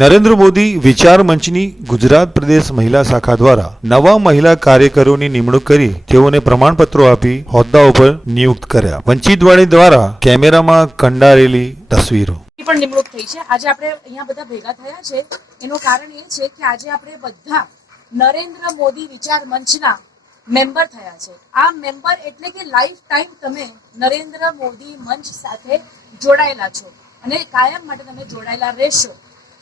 નરેન્દ્ર મોદી વિચાર મંચની ગુજરાત પ્રદેશ મહિલા શાખા દ્વારા નવા મહિલા કાર્યકરોની નિમણૂક કરી તેઓને પ્રમાણપત્રો આપી હોદ્દા ઉપર નિયુક્ત કર્યા. વંચિતવાણી દ્વારા કેમેરામાં કંડારેલી તસવીરો. પણ નિમણૂક થઈ છે. આજે આપણે અહીંયા બધા ભેગા થયા છે એનું કારણ એ છે કે આજે આપણે બધા નરેન્દ્ર મોદી વિચાર મંચના મેમ્બર થયા છે. આ મેમ્બર એટલે કે લાઈફ ટાઈમ તમે નરેન્દ્ર મોદી મંચ સાથે જોડાયેલા છો અને કાયમ માટે તમે જોડાયેલા રહેશો.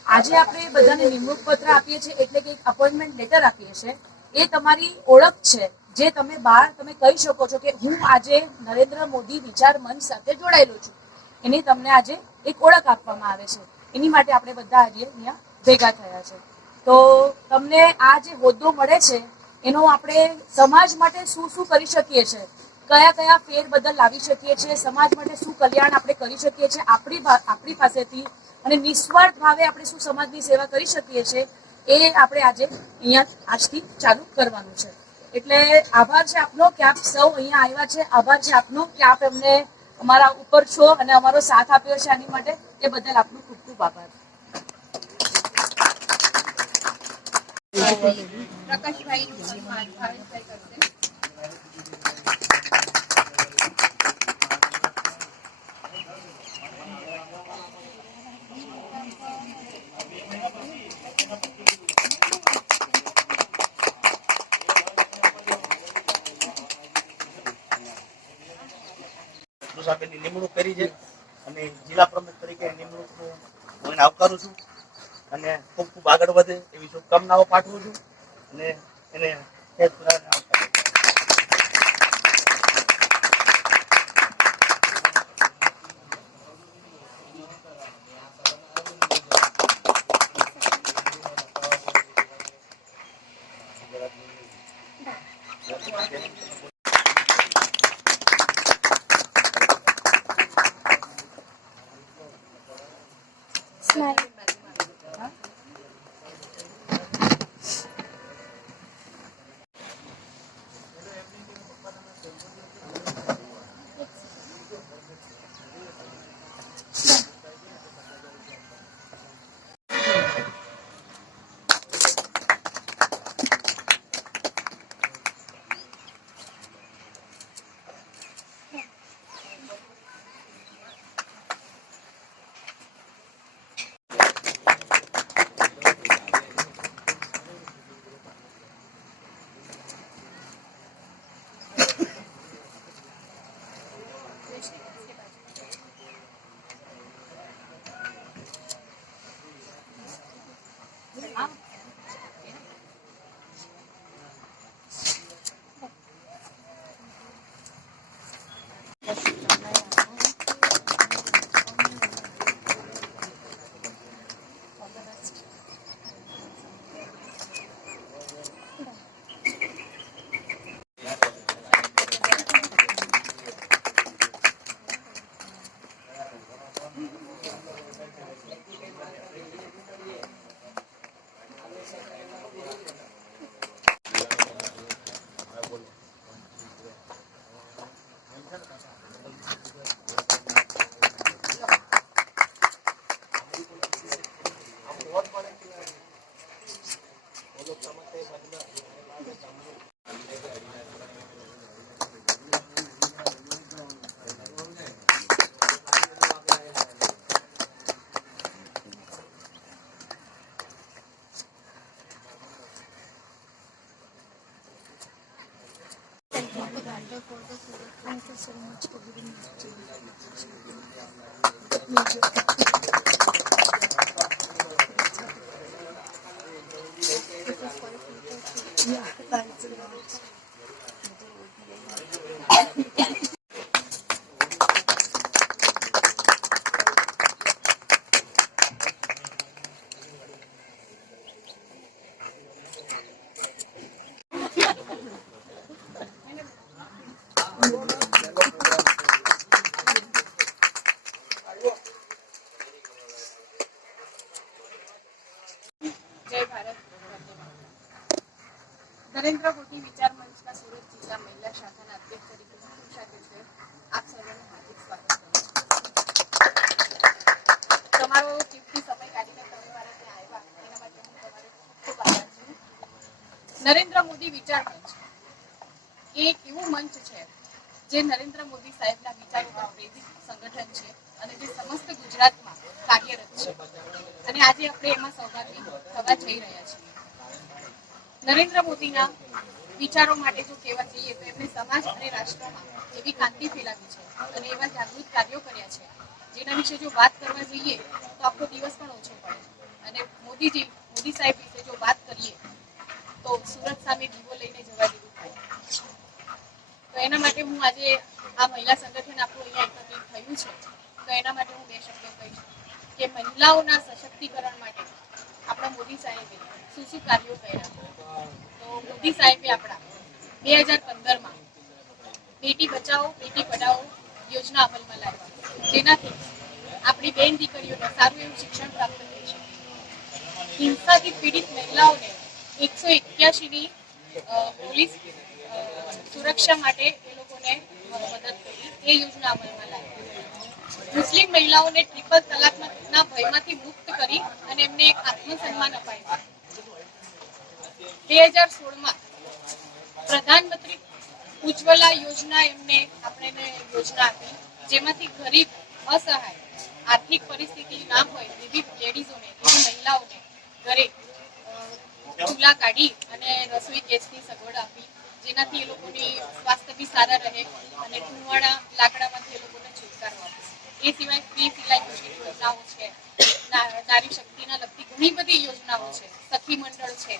આજે આપણે બધાને નિમણૂક પત્ર આપીએ છીએ એટલે કે એક અપોઇન્ટમેન્ટ લેટર આપીએ છીએ. એ તમારી ઓળખ છે જે તમે બહાર તમે કહી શકો છો કે હું આજે નરેન્દ્ર મોદી વિચાર મંચ સાથે જોડાયેલો છું. એની તમને આજે એક ઓળખ આપવામાં આવે છે. એની માટે આપણે બધા આજે અહીંયા ભેગા થયા છે. તો તમને આ જે હોદ્દો મળે છે એનો આપણે સમાજ માટે શું શું કરી શકીએ છીએ, કયા કયા ફેરબદલ લાવી શકીએ છીએ, સમાજ માટે શું કલ્યાણ આપણે કરી શકીએ છીએ આપણી પાસેથી અને નિસ્વાર્થ ભાવે આપણે શું સમાજની સેવા કરી શકીએ છીએ એ આપણે આજે અહીંયા આજથી ચાલુ કરવાનું છે. એટલે આભાર છે આપનો કે આપ સૌ અહીંયા આવ્યા છે. આભાર છે આપનો કે આપ એમને અમારા ઉપર છો અને અમારો સાથ આપ્યો છે. આની માટે એ બદલ આપનો ખૂબ ખૂબ આભાર. પ્રકાશભાઈ ભાવેશભાઈ કરશે. સાહેબની નિમણૂક કરી છે અને જિલ્લા પ્રમુખ તરીકે નિમણૂકનું હું એને આવકારું છું અને ખૂબ ખૂબ આગળ વધે એવી શુભકામનાઓ પાઠવું છું અને એને Thank you so much for giving me the opportunity. Yeah, thanks a lot. જય ભારત. નરેન્દ્ર મોદી વિચાર મંચના સુરત જિલ્લા મહિલા શાખાના અધ્યક્ષ તરીકે હું સાથે છે. આપ સર્વનું હાર્દિક સ્વાગત કરું છું. તમારો કિંમતી સમય કાઢીને તમે મારા ત્યાં આવ્યા મોદી વિચાર મંચ એ એક એવું મંચ છે જે નરેન્દ્ર મોદી સાહેબના વિચારો પર પ્રેરિત સંગઠન છે અને જે સમસ્ત ગુજરાતમાં કાર્યરત છે અને આજે આપણે એમાં સહભાગી થવા જઈ રહ્યા છીએ. નરેન્દ્ર મોદીના વિચારો માટે જો કહેવા જઈએ તો એમણે સમાજ અને રાષ્ટ્રમાં એવી ક્રાંતિ ફેલાવી છે અને એવા જાગૃત કાર્યો કર્યા છે જેના વિશે જો વાત કરવા જઈએ તો આખો દિવસ પણ ઓછો પડે. અને મોદી સાહેબ વિશે જો વાત કરીએ તો સુરત સામે દીવો લઈને જવા જેવું થાય. તો એના માટે હું આજે આ મહિલા સંગઠન આપણું અહીંયા એકત્રિત થયું છે તો એના માટે હું બે શબ્દો કહીશ કે મહિલાઓના સશક્તિકરણ માટે આપણા મોદી સાહેબે શું શું કાર્યો કર્યા. તો મોદી સાહેબે આપણા 2015માં બેટી બચાવો બેટી પઢાઓ યોજના અમલમાં લાવી જેનાથી આપણી બેન દીકરીઓને સારું એવું શિક્ષણ પ્રાપ્ત થઈ શકે. હિંસાથી પીડિત મહિલાઓને 181ની પોલીસ સુરક્ષા માટે એ લોકોને મદદ કરી એ યોજના અમલમાં લાવી. મુસ્લિમ મહિલાઓને ટ્રિપલ તલાકના ભયમાંથી મુક્ત કરી અને એમને એક આત્મસન્માન અપાયું. 2016માં પ્રધાનમંત્રી ઉજ્જવલા યોજના એમને આપણે યોજના આપી જેમાંથી ગરીબ અસહાય આર્થિક પરિસ્થિતિ ના હોય એવી લેડીઝોને એવી મહિલાઓને ઘરે ચૂલા કાઢી અને રસોઈ ગેસની સગવડ આપી જેનાથી એ લોકોની સ્વાસ્થ્ય બી સારા રહે અને ધુમાડા લાકડામાંથી એ લોકોને છુટકારો આપે. એ સિવાય ફ્રી સિલાઈ મશીન યોજનાઓ છે, નારી શક્તિના લગતી ઘણી બધી યોજનાઓ છે, સખી મંડળ છે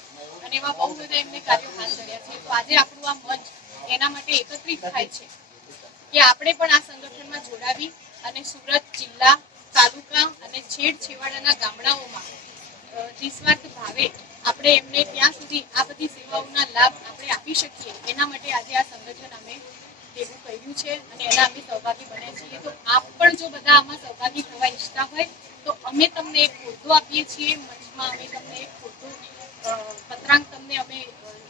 અને એવા બહુ બધા એમને કાર્યો હાથ ધર્યા છે. તો આજે આપણું આ મંચ એના માટે એકત્રિત થાય છે કે આપણે પણ આ સંગઠનમાં જોડાવી અને સુરત જિલ્લા તાલુકા અને છેવાડાના ગામડાઓમાં નિસ્વાર્થ ભાવે આપણે એમને ત્યાં સુધી આ બધી સેવાઓના લાભ આપણે આપી શકીએ એના માટે આજે આ સંગઠન અમે ભેગું કર્યું છે અને એના અમે સહભાગી બન્યા છીએ. તો આપ પણ જો બધા આમાં સહભાગી થવા ઈચ્છતા હોય તો અમે તમને એક હોદ્દો આપીએ છીએ મંચમાં. અમે તમને એક હોદ્દો પત્રાંક તમને અમે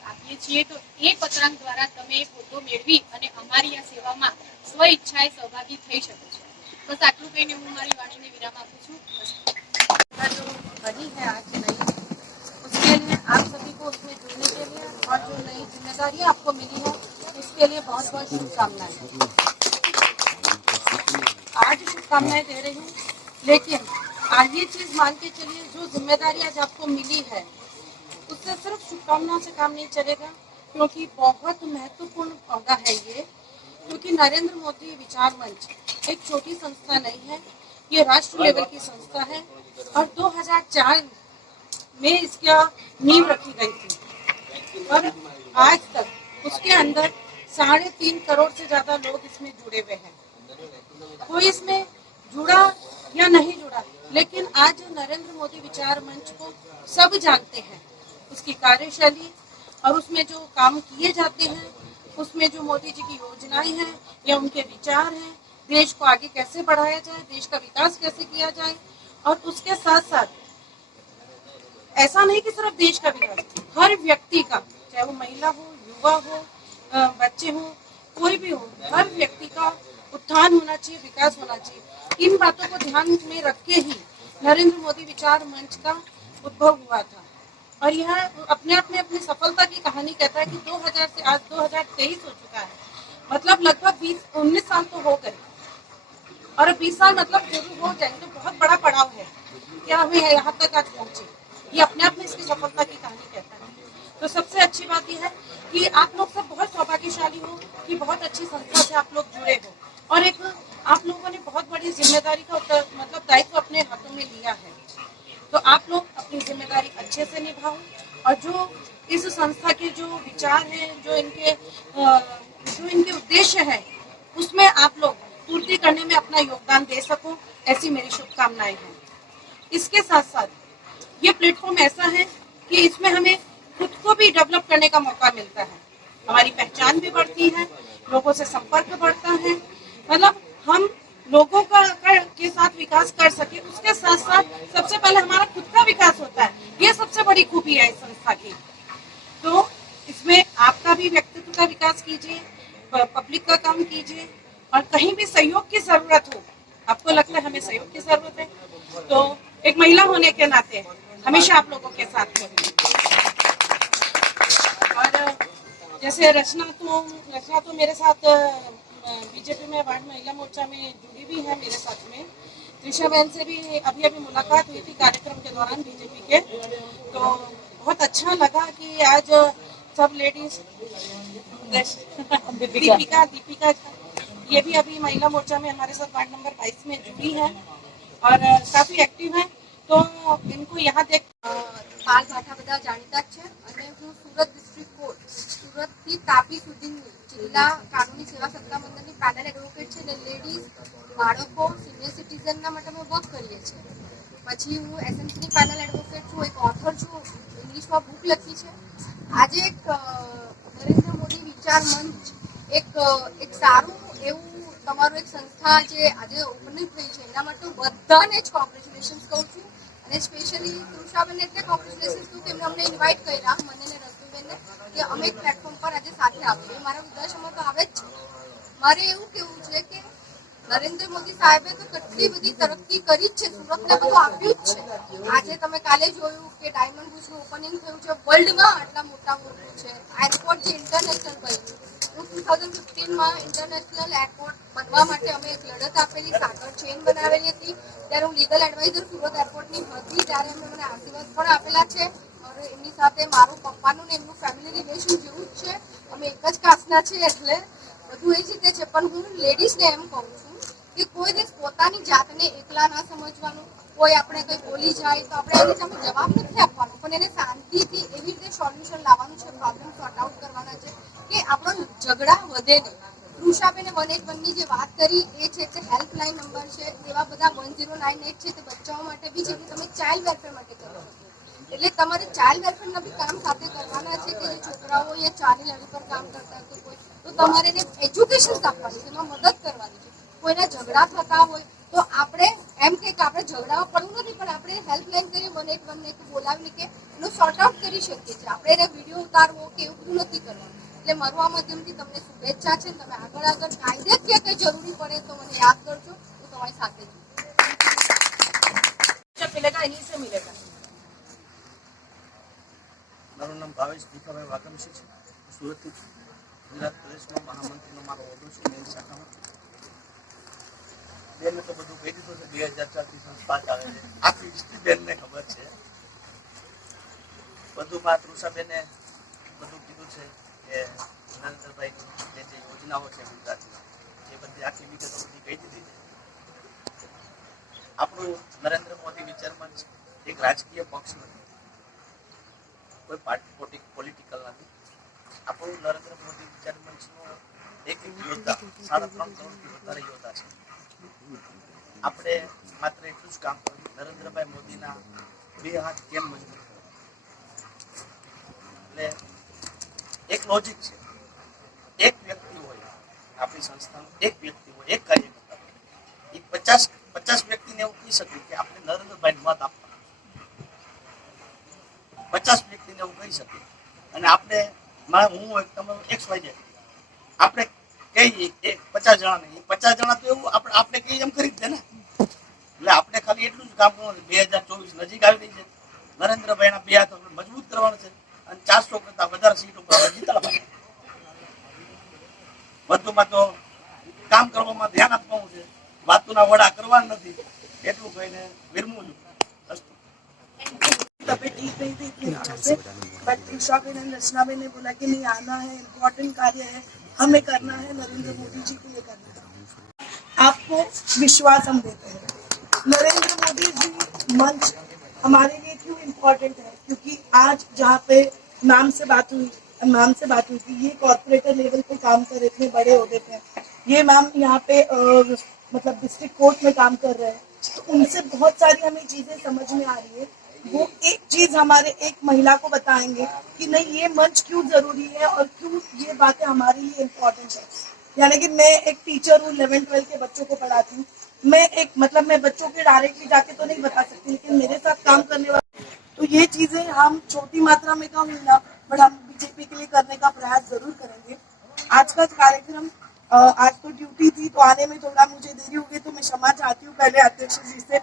આપીએ છીએ. તો એ પત્રાંક દ્વારા તમે એક હોદ્દો મેળવી અને અમારી આ સેવામાં સ્વ ઈચ્છાએ સહભાગી થઈ શકો છો. બસ આટલું કહીને હું મારી વાણીને વિરામ આપું છું. जो बनी है आज नई उसके लिए आप सभी को उसमें जुड़ने के लिए और जो नई जिम्मेदारी आपको मिली है उसके लिए बहुत बहुत शुभकामनाएं. आज शुभकामनाएं दे रही हूँ लेकिन आज ये चीज मान के चलिए जो जिम्मेदारी आज आपको मिली है उससे सिर्फ शुभकामनाओं से काम नहीं चलेगा क्योंकि बहुत महत्वपूर्ण पौधा है ये. क्योंकि नरेंद्र मोदी विचार मंच एक छोटी संस्था नहीं है, ये राष्ट्र लेवल की संस्था है और 2004 में इसका नींव रखी गई थी और आज तक उसके अंदर 3.5 करोड़ से ज्यादा लोग इसमें जुड़े हुए हैं. कोई इसमें जुड़ा या नहीं जुड़ा लेकिन आज नरेंद्र मोदी विचार मंच को सब जानते हैं, उसकी कार्यशैली और उसमें जो काम किए जाते हैं, उसमें जो मोदी जी की योजनाएं हैं या उनके विचार हैं, देश को आगे कैसे बढ़ाया जाए, देश का विकास कैसे किया जाए और उसके साथ साथ ऐसा नहीं कि सिर्फ देश का विकास, हर व्यक्ति का, चाहे वो महिला हो, युवा हो, बच्चे हो, कोई भी हो, हर व्यक्ति का उत्थान होना चाहिए, विकास होना चाहिए. इन बातों को ध्यान में रख के ही नरेंद्र मोदी विचार मंच का उद्भव हुआ था और यह अपने आप में अपनी सफलता की कहानी कहता है कि 2000 से आज 2023 हो चुका है. मतलब लगभग 19 साल तो हो गए और 20 साल मतलब जरूर हो जाएंगे. तो बहुत बड़ा पड़ाव है कि हमें यहाँ तक आज पहुंचे. ये अपने आप में इसकी सफलता की कहानी कहता है. तो सबसे अच्छी बात यह है कि आप लोग सब बहुत सौभाग्यशाली हो कि बहुत अच्छी संस्था से आप लोग जुड़े हो और एक आप लोगों ने बहुत बड़ी जिम्मेदारी का मतलब दायित्व अपने हाथों में लिया है. तो आप लोग अपनी जिम्मेदारी अच्छे से निभाओ और जो इस संस्था के जो विचार हैं, जो इनके उद्देश्य है उसमें आप लोग पूर्ति करने में अपना योगदान दे सको, ऐसी मेरी शुभकामनाएं हैं. इसके साथ साथ ये प्लेटफॉर्म ऐसा है कि इसमें हमें खुद को भी डेवलप करने का मौका मिलता है, हमारी पहचान भी बढ़ती है, लोगों से संपर्क बढ़ता है, मतलब हम लोगों का के साथ विकास कर सके. उसके साथ साथ सबसे पहले हमारा खुद का विकास होता है. ये सबसे बड़ी खूबी है इस संस्था की. तो इसमें आपका भी व्यक्तित्व का विकास कीजिए, पब्लिक का काम कीजिए और कहीं भी सहयोग की जरूरत हो, आपको लगता है हमें सहयोग की जरूरत है, तो एक महिला होने के नाते हमेशा आप लोगों के साथ हैं. और जैसे रचना तो मेरे साथ बीजेपी में वार्ड महिला मोर्चा में जुड़ी भी है मेरे साथ में। त्रिशा बहन से भी अभी मुलाकात हुई थी कार्यक्रम के दौरान बीजेपी के, तो बहुत अच्छा लगा कि आज सब लेडीज दीपिका ये भी अभी महिला मोर्चा में हमारे साथ वार्ड नंबर 22 में जुड़ी है और काफी एक्टिव है, तो इनको यहाँ देख પાલ ભાઠા બધા જાણીતા જ છે અને હું સુરત ડિસ્ટ્રિક્ટ કોર્ટ સુરતથી તાપી સુધીની જિલ્લા કાનૂની સેવા સત્તા મંડળની પેનલ એડવોકેટ છે એટલે લેડીઝ બાળકો સિનિયર સિટીઝનના માટે અમે વર્ક કરીએ છીએ. પછી હું એસએમસીની પેનલ એડવોકેટ છું, એક ઓથર છું, ઇંગ્લિશમાં બુક લખી છે. આજે એક નરેન્દ્ર મોદી વિચાર મંચ એક સારું એવું તમારું એક સંસ્થા જે આજે ઓપનિંગ થઈ છે એના માટે હું બધાને જ કોંગ્રેચ્યુલેશન્સ કહું છું અને સ્પેશિયલી તૃષાબેન એટલે કોંગ્રેચ્યુલેશન્સ કહું કે એમને અમને ઇન્વાઇટ કર્યા મને ને રશ્મિબેનને કે અમે એક પ્લેટફોર્મ પર આજે સાથે આવીએ. મારા ઉદ્દેશમાં તો આવે જ છે. મારે એવું કહેવું છે કે નરેન્દ્ર મોદી સાહેબે તો કેટલી બધી તરક્કી કરી જ છે, સુરતને બધું આપ્યું જ છે. આજે તમે કાલે જોયું કે ડાયમંડ બુચનું ઓપનિંગ થયું છે, વર્લ્ડમાં આટલા મોટા છે. એરપોર્ટ જે ઇન્ટરનેશનલ બન્યું, 2015માં ઇન્ટરનેશનલ એરપોર્ટ બનવા માટે અમે એક લડત આપેલી, સાગર ચેન બનાવેલી હતી. ત્યારે હું લીગલ એડવાઇઝર સુરત એરપોર્ટની હતી, ત્યારે એમને મને આશીર્વાદ પણ આપેલા છે. અને એમની સાથે મારું પપ્પાનું ને એમનું ફેમિલી રિલેશન જેવું જ છે. અમે એક જ કાસ્ટના છીએ એટલે બધું એ જ રીતે છે. પણ હું લેડીઝને એમ કહું છું કે કોઈ દિવસ પોતાની જાતને એકલા ના સમજવાનું. કોઈ આપણે કંઈ બોલી જાય તો આપણે એની સામે જવાબ નથી આપવાનો, પણ એને શાંતિથી એવી રીતે સોલ્યુશન લાવવાનું છે, પ્રોબ્લેમ સોર્ટ આઉટ કરવાના છે કે આપણો ઝઘડા વધે નહીં. તૃષાબેને 181ની જે વાત કરી એ છે તે હેલ્પલાઇન નંબર છે, એવા બધા 1098 છે તે બચ્ચાઓ માટે બી છે કે તમે ચાઇલ્ડ વેલફેર માટે કરો છો. એટલે તમારે ચાઇલ્ડ વેલફેરના બી કામ સાથે કરવાના છે કે જે છોકરાઓ એ ચાલી લડી પર કામ કરતા કે કોઈ, તો તમારે એને એજ્યુકેશન આપવાની છે, એમાં મદદ કરવાની છે. કોઈના ઝઘડા થતા હોય તો આપણે એમ કે આપણે ઝઘડામાં પડવું નથી, પણ આપણે હેલ્પલાઇન કરી 181ને કે બોલાવીને કે એનું સોર્ટ આઉટ કરી શકીએ છીએ. આપણે એને વિડીયો ઉતારવો કે એવું બધું નથી કરવાનું. એટલે મારું આ માધ્યમથી તમને શુભેચ્છા છે. તમે આગળ કાયદેકીય કંઈ જરૂરી પડે તો મને યાદ કરજો, હું તમારી સાથે છું. मिलेगा इन्हीं से मिलेगा. મારું નામ ભાવેશ દીપાભાઈ વાઘમશી છે. સુરતથી ગુજરાત પ્રદેશનો મહામંત્રીનો મારો હોદ્દો છે મેન શાખામાં. બેનને તો બધું કહી દીધું છે, 2004થી સંસ્થા ચાલે છે, આખી હિસ્ટ્રી બેનને ખબર છે. બધું તૃષાબેને બધું કીધું છે કે નરેન્દ્રભાઈની જે યોજનાઓ છે ગુજરાતની એ બધી આખી વિગતો બધી કહી દીધી છે. આપણું નરેન્દ્ર મોદી વિચાર મંચ એક રાજકીય પક્ષ નથી, કોઈ પાર્ટી પોલિટિકલ નથી. આપણું નરેન્દ્ર મોદી વિચાર મંચનો એક યોદ્ધા 3.5 કરોડથી વધારે યોદ્ધા છે. આપણે માત્ર એટલું જ કામ કર્યું, નરેન્દ્રભાઈ મોદીના 2 હાથ કેમ મજબૂત કરે. એટલે એક લોજિક છે, એક વ્યક્તિ હોય આપણી સંસ્થાનું, એક વ્યક્તિ હોય, એક કાર્યકર્તા હોય, એ 50 વ્યક્તિને એવું કહી શકે કે આપણે નરેન્દ્રભાઈને મત આપવા, 50 વ્યક્તિને એવું કહી શકે. અને આપણે હું તમારું XYZ આપણે કહીએ 50 જણાને, 50 જણા તો એવું આપણે કહીએ એમ કરી દે ને. એટલે આપણે ખાલી એટલું જ કામ કરવાનું. 2024 નજીક આવી રહી છે, નરેન્દ્રભાઈના 2 હાથ મજબૂત કરવાના છે અને 400 કરતા વધારે સીટ ઉપર આપણે જીતાડવાનું. વધુમાં તો કામ કરવામાં ધ્યાન આપવાનું છે, વાતોના વડા કરવાના નથી. એટલું કહીને વિરમું છું. तबीयत ठीक नहीं थी इतने अच्छे से, बट तृषाबेन और रचनाबेन ने बोला कि नहीं आना है, इम्पोर्टेंट कार्य है, हमें करना है, नरेंद्र मोदी जी के लिए करना है. आपको विश्वास हम देते हैं. नरेंद्र मोदी जी मंच हमारे लिए क्यों इम्पोर्टेंट है, क्योंकि आज जहाँ पे नाम से बात हुई थी, ये कॉर्पोरेटर लेवल पे काम कर रहे थे, बड़े ओहदे पे. ये मैम यहाँ पे मतलब डिस्ट्रिक्ट कोर्ट में काम कर रहे हैं, तो उनसे बहुत सारी हमें चीजें समझ में आ रही है. वो एक चीज हमारे एक महिला को बताएंगे कि नहीं ये मंच क्यों जरूरी है और क्यों ये बातें हमारे लिए इम्पोर्टेंट है. यानी कि मैं एक टीचर हूँ, 11-12 के बच्चों को पढ़ाती हूँ. मैं बच्चों के डायरेक्टली जाके तो नहीं बता सकती, लेकिन मेरे साथ काम करने वाले, तो ये चीजें हम छोटी मात्रा में कम ना, बट हम बीजेपी के लिए करने का प्रयास जरूर करेंगे. आज का कार्यक्रम आज तो ड्यूटी थी तो आने में थोड़ा मुझे देरी हो गई, तो मैं क्षमा चाहती हूँ पहले अध्यक्ष जी से.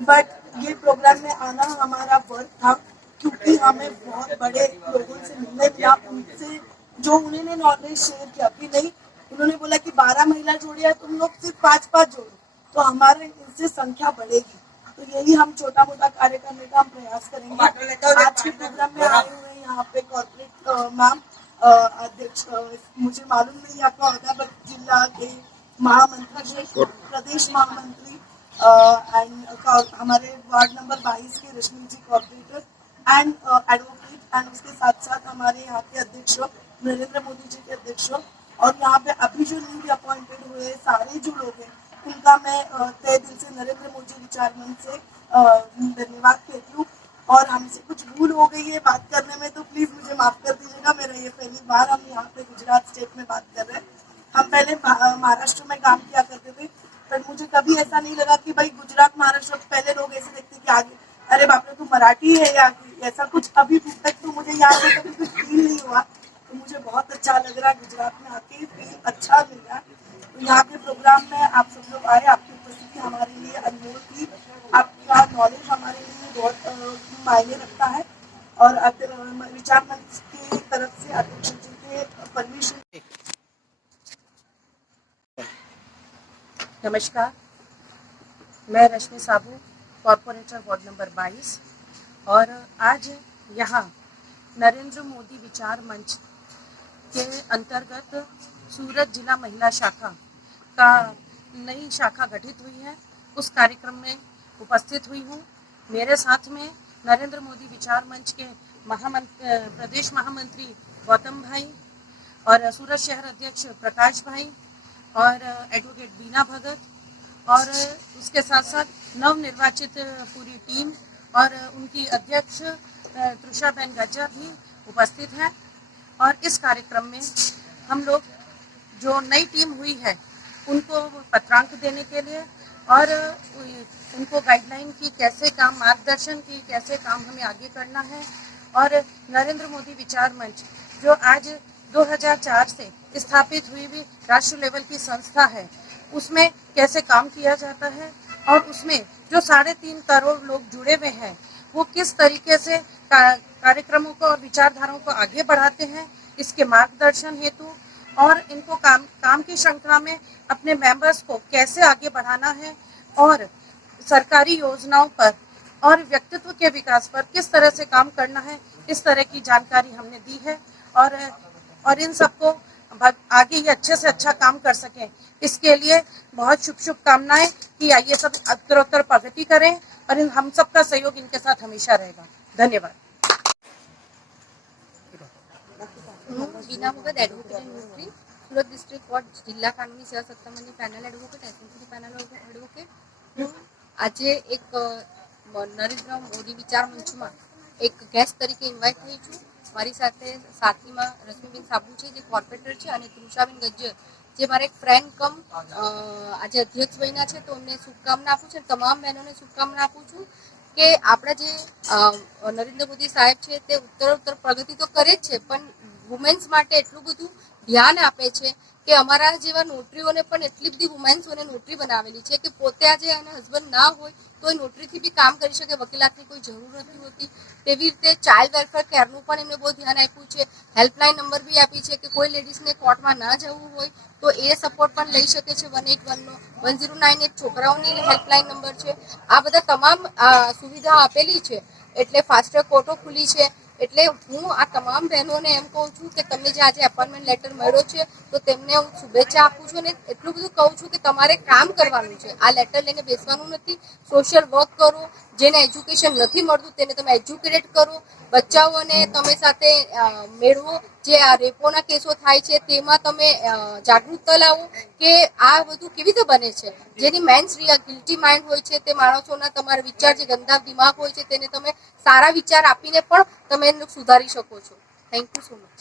बट ये प्रोग्राम में आना हमारा वर्क था, क्योंकि हमें बहुत बड़े लोगों से मिलने मिला, उनसे जो उन्हें नॉलेज शेयर किया, अभी नहीं, उन्होंने बोला कि 12 महिला जोड़ी है, तुम लोग सिर्फ 5-5 जोड़ो तो हमारे इससे संख्या बढ़ेगी। तो यही हम छोटा मोटा कार्य करने का हम प्रयास करेंगे। आज के प्रोग्राम में आए हुए हैं यहाँ पे कॉर्पोरेट मैम अध्यक्ष, मुझे मालूम नहीं आपका होता, बट जिला के महामंत्री, प्रदेश महामंत्री एंड हमारे वार्ड नंबर 22 के रश्मि जी कॉर्पोरेटर एंड एडवोकेट, एंड उसके साथ साथ हमारे यहाँ के अध्यक्ष नरेंद्र मोदी जी के अध्यक्ष, और यहाँ पे अभी जो न्यूली अपॉइंटेड हुए सारे जो लोग हैं उनका मैं तहे दिल से नरेंद्र मोदी विचार मंच से धन्यवाद कहती हूँ। और हमसे कुछ भूल हो गई है बात करने में तो प्लीज मुझे माफ कर दीजिएगा, मेरा ये पहली बार हम यहाँ पे गुजरात स्टेट में बात कर रहे हैं। हम पहले महाराष्ट्र में काम किया करते थे, पर मुझे कभी ऐसा नहीं लगा कि भाई गुजरात महाराष्ट्र, पहले लोग ऐसे देखते कि आगे अरे बाप रे तू मराठी है या ऐसा कुछ, अभी तक तो मुझे यहाँ पे कभी कुछ फील नहीं हुआ। तो मुझे बहुत अच्छा लग रहा है गुजरात में आके, फील अच्छा मिल रहा है। तो यहाँ के प्रोग्राम में आप सब लोग आए, आपकी उपस्थिति हमारे लिए अनमोल थी, आपका नॉलेज हमारे लिए बहुत मायने रखता है। और विचार मंच की तरफ से अध्यक्ष जी के परमिशन। नमस्कार, मैं रश्मि साबू, कॉर्पोरेटर वार्ड नंबर 22, और आज यहाँ नरेंद्र मोदी विचार मंच के अंतर्गत सूरत जिला महिला शाखा का नई शाखा गठित हुई है, उस कार्यक्रम में उपस्थित हुई हूँ। मेरे साथ में नरेंद्र मोदी विचार मंच के प्रदेश महामंत्री गौतम भाई और सूरत शहर अध्यक्ष प्रकाश भाई और एडवोकेट बीना भगत, और उसके साथ साथ नवनिर्वाचित पूरी टीम और उनकी अध्यक्ष तृषाबेन गज्जर भी उपस्थित हैं। और इस कार्यक्रम में हम लोग जो नई टीम हुई है उनको पत्रांक देने के लिए और उनको गाइडलाइन की कैसे काम, मार्गदर्शन की कैसे काम हमें आगे करना है, और नरेंद्र मोदी विचार मंच जो आज 2004 से स्थापित हुई भी राष्ट्र लेवल की संस्था है, उसमें कैसे काम किया जाता है और उसमें जो 3.5 करोड़ लोग जुड़े हुए हैं वो किस तरीके से कार्यक्रमों को और विचारधाराओं को आगे बढ़ाते हैं, इसके मार्गदर्शन हेतु और इनको काम की श्रृंखला में अपने मेंबर्स को कैसे आगे बढ़ाना है और सरकारी योजनाओं पर और व्यक्तित्व के विकास पर किस तरह से काम करना है, इस तरह की जानकारी हमने दी है। और इन सबको आगे ये अच्छे से अच्छा काम कर सकें, इसके लिए बहुत शुभकामनाएं कि ये सब उत्तरोत्तर प्रगति करें और हम सबका सहयोग इनके साथ हमेशा रहेगा। धन्यवाद। Bina Bhagat, advocate and notary, Surat district court जिला कानूनी सेवा सत्तामंडल panel advocate, SMC panel advocate. હું આજે એક નરેન્દ્ર મોદી વિચાર મંચમાં એક ગેસ્ટ તરીકે ઇન્વાઇટ થઈ છું. મારી સાથે સાથીમાં રશ્મિબેન સાબુ છે જે કોર્પોરેટર છે અને તૃષાબેન ગજ્જર જે મારા એક ફ્રેન્ડ કમ આજે અધ્યક્ષ બન્યા છે, તો એમને શુભકામના આપું છું. તમામ બહેનોને શુભકામના આપું છું કે આપણા જે નરેન્દ્ર મોદી સાહેબ છે તે ઉત્તરોત્તર પ્રગતિ તો કરે જ છે, પણ વુમેન્સ માટે એટલું બધું ધ્યાન આપે છે કે અમારા જેવા નોટરીઓને પણ એટલી બધી વુમેન્સોને નોટરી બનાવેલી છે કે પોતે આજે એના હસબન્ડ ના હોય તો એ નોટરીથી બી કામ કરી શકે, વકીલાતની કોઈ જરૂર નથી હોતી. તેવી રીતે ચાઇલ્ડ વેલફેર કેરનું પણ એમને બહુ ધ્યાન આપ્યું છે. હેલ્પલાઇન નંબર બી આપી છે કે કોઈ લેડીઝને કોર્ટમાં ના જવું હોય તો એ સપોર્ટ પણ લઈ શકે છે. 181નો 1098 છોકરાઓની હેલ્પલાઇન નંબર છે. આ બધા તમામ સુવિધા આપેલી છે, એટલે ફાસ્ટ ટ્રેક કોર્ટો ખુલી છે. એટલે હું આ તમામ બહેનોને એમ કહું છું કે તમને જે આજે એપોઇન્ટમેન્ટ લેટર મળ્યો છે તો તેમને હું શુભેચ્છા આપું છું અને એટલું બધું કહું છું કે તમારે કામ કરવાનું છે, આ લેટર લઈને બેસવાનું નથી. સોશિયલ વર્ક કરો, જેને એજ્યુકેશન નથી મળતું તેને તમે એજ્યુકેટ કરો, બચ્ચાઓને તમે સાથે મેળવો. જે આ રેપોના કેસો થાય છે તેમાં તમે જાગૃતતા લાવો કે આ બધું કેવી રીતે બને છે. જેની મેન્સ ગિલ્ટી માઇન્ડ હોય છે તે માણસોના તમારા વિચાર, જે ગંદા દિમાગ હોય છે તેને તમે સારા વિચાર આપીને પણ તમે એને સુધારી શકો છો. Thank you so much.